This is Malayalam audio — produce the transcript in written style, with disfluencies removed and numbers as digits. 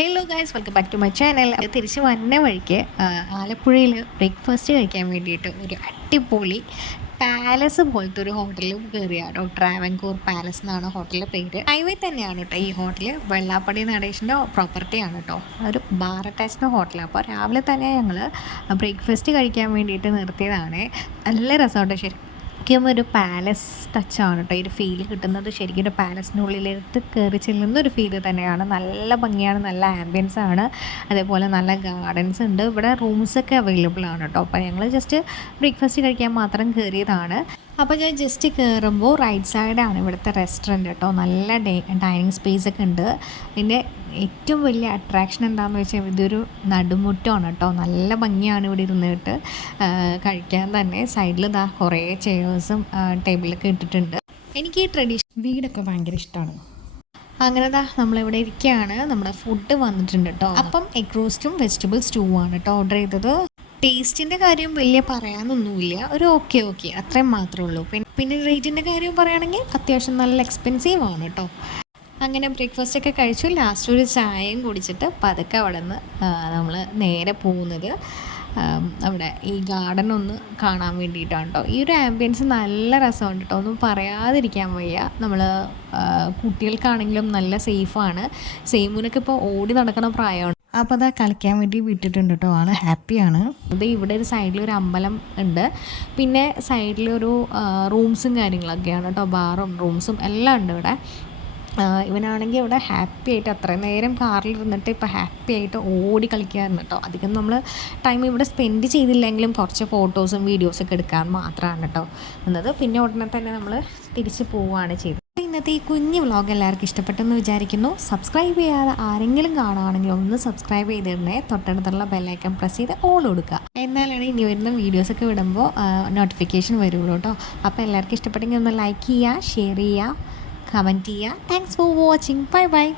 Hello guys, welcome back to my channel. തിരിച്ച് വന്ന വഴിക്ക് ആലപ്പുഴയിൽ ബ്രേക്ക്ഫാസ്റ്റ് കഴിക്കാൻ വേണ്ടിയിട്ട് ഒരു അടിപൊളി പാലസ് പോലത്തെ ഒരു ഹോട്ടലിൽ കയറിയാട്ടോ. ട്രാവൻകൂർ പാലസ് എന്നാണ് ഹോട്ടലിൻ്റെ പേര്. ഹൈവേ തന്നെയാണ് കേട്ടോ ഈ ഹോട്ടൽ. വെള്ളാപ്പള്ളി നടേശൻ്റെ പ്രോപ്പർട്ടിയാണ് കേട്ടോ. ഒരു ബാർ അറ്റാച്ച്ഡ് ഹോട്ടലാണ്. അപ്പോൾ രാവിലെ തന്നെ ഞങ്ങൾ ബ്രേക്ക്ഫാസ്റ്റ് കഴിക്കാൻ വേണ്ടിയിട്ട് നിർത്തിയതാണ്. നല്ല രസമുണ്ട് ശരിക്കും. ഒരു പാലസ് ടച്ചാണ് കേട്ടോ. ഈ ഒരു ഫീൽ കിട്ടുന്നത് ശരിക്കും ഒരു പാലസിനുള്ളിലെടുത്ത് കയറി ചെല്ലുന്ന ഒരു ഫീല് തന്നെയാണ്. നല്ല ഭംഗിയാണ്, നല്ല ആംബിയൻസ് ആണ്, അതേപോലെ നല്ല ഗാർഡൻസ് ഉണ്ട്. ഇവിടെ റൂംസൊക്കെ അവൈലബിൾ ആണ് കേട്ടോ. അപ്പോൾ ഞങ്ങൾ ജസ്റ്റ് ബ്രേക്ക്ഫാസ്റ്റ് കഴിക്കാൻ മാത്രം കയറിയതാണ്. അപ്പോൾ ഞാൻ ജസ്റ്റ് കയറുമ്പോൾ റൈറ്റ് സൈഡാണ് ഇവിടുത്തെ റെസ്റ്റോറൻറ്റ് കേട്ടോ. നല്ല ഡൈനിങ് സ്പേസ് ഒക്കെ ഉണ്ട്. ഇതിൻ്റെ ഏറ്റവും വലിയ അട്രാക്ഷൻ എന്താണെന്ന് വെച്ചാൽ ഇതൊരു നടുമുറ്റമാണ് കേട്ടോ. നല്ല ഭംഗിയാണ് ഇവിടെ ഇരുന്നിട്ട് കഴിക്കാൻ തന്നെ. സൈഡിൽ ഇതാ കുറേ ചെയേഴ്സും ടേബിളൊക്കെ ഇട്ടിട്ടുണ്ട്. എനിക്ക് ഈ ട്രഡീഷണൽ വീടൊക്കെ ഭയങ്കര ഇഷ്ടമാണ്. അങ്ങനെ നമ്മളിവിടെ ഇരിക്കുകയാണ്. നമ്മുടെ ഫുഡ് വന്നിട്ടുണ്ട് കേട്ടോ. അപ്പം എഗ് റോസ്റ്റും വെജിറ്റബിൾ സ്റ്റൂവും ആണ് കേട്ടോ ഓർഡർ ചെയ്തത്. ടേസ്റ്റിൻ്റെ കാര്യം വലിയ പറയാനൊന്നുമില്ല, ഒരു ഓക്കെ അത്രയും മാത്രമേ ഉള്ളൂ. പിന്നെ റേറ്റിൻ്റെ കാര്യം പറയുകയാണെങ്കിൽ അത്യാവശ്യം നല്ല എക്സ്പെൻസീവ് ആണ് കേട്ടോ. അങ്ങനെ ബ്രേക്ക്ഫാസ്റ്റ് ഒക്കെ കഴിച്ചു. ലാസ്റ്റ് ഒരു ചായയും കുടിച്ചിട്ട് പതുക്കെ അവിടെ നിന്ന് നമ്മൾ നേരെ പോകുന്നത് അവിടെ ഈ ഗാർഡൻ ഒന്ന് കാണാൻ വേണ്ടിയിട്ടാണ് കേട്ടോ. ഈ ഒരു ആംബിയൻസ് നല്ല രസമുണ്ട് കേട്ടോ, ഒന്നും പറയാതിരിക്കാൻ വയ്യ. നമ്മൾ കുട്ടികൾക്കാണെങ്കിലും നല്ല സേഫാണ്. സെയ്മൂനൊക്കെ ഇപ്പോൾ ഓടി നടക്കുന്ന പ്രായമാണ്. അപ്പോൾ അതാ കളിക്കാൻ വേണ്ടി വിട്ടിട്ടുണ്ട് കേട്ടോ. ആൾ ഹാപ്പിയാണ്. ഇത് ഇവിടെ ഒരു സൈഡിൽ ഒരു അമ്പലം ഉണ്ട്. പിന്നെ സൈഡിലൊരു റൂംസും കാര്യങ്ങളൊക്കെയാണ് കേട്ടോ. ബാറും റൂംസും എല്ലാം ഉണ്ട് ഇവിടെ. ഇവനാണെങ്കിൽ ഇവിടെ ഹാപ്പി ആയിട്ട് അത്രയും നേരം കാറിലിരുന്നിട്ട് ഇപ്പോൾ ഹാപ്പി ആയിട്ട് ഓടി കളിക്കാറുണ്ട് കേട്ടോ. അധികം നമ്മൾ ടൈം ഇവിടെ സ്പെൻഡ് ചെയ്തില്ലെങ്കിലും കുറച്ച് ഫോട്ടോസും വീഡിയോസൊക്കെ എടുക്കാൻ മാത്രമാണ് കേട്ടോ എന്നത്. പിന്നെ ഉടനെ തന്നെ നമ്മൾ തിരിച്ച് പോവുകയാണ് ചെയ്തത്. ഇന്നത്തെ ഈ കുഞ്ഞു വ്ളോഗ് എല്ലാവർക്കും ഇഷ്ടപ്പെട്ടെന്ന് വിചാരിക്കുന്നു. സബ്സ്ക്രൈബ് ചെയ്യാതെ ആരെങ്കിലും കാണുകയാണെങ്കിൽ ഒന്ന് സബ്സ്ക്രൈബ് ചെയ്തിടണേ. തൊട്ടടുത്തുള്ള ബെല്ലൈക്കൺ പ്രസ് ചെയ്ത് ഓൾ കൊടുക്കുക. എന്നാലാണ് ഇനി വരുന്ന വീഡിയോസൊക്കെ വിടുമ്പോൾ നോട്ടിഫിക്കേഷൻ വരുള്ളൂ കേട്ടോ. അപ്പോൾ എല്ലാവർക്കും ഇഷ്ടപ്പെട്ടെങ്കിൽ ഒന്ന് ലൈക്ക് ചെയ്യുക, ഷെയർ ചെയ്യുക, കമൻറ്റ് ചെയ്യുക. Thanks for watching. Bye bye.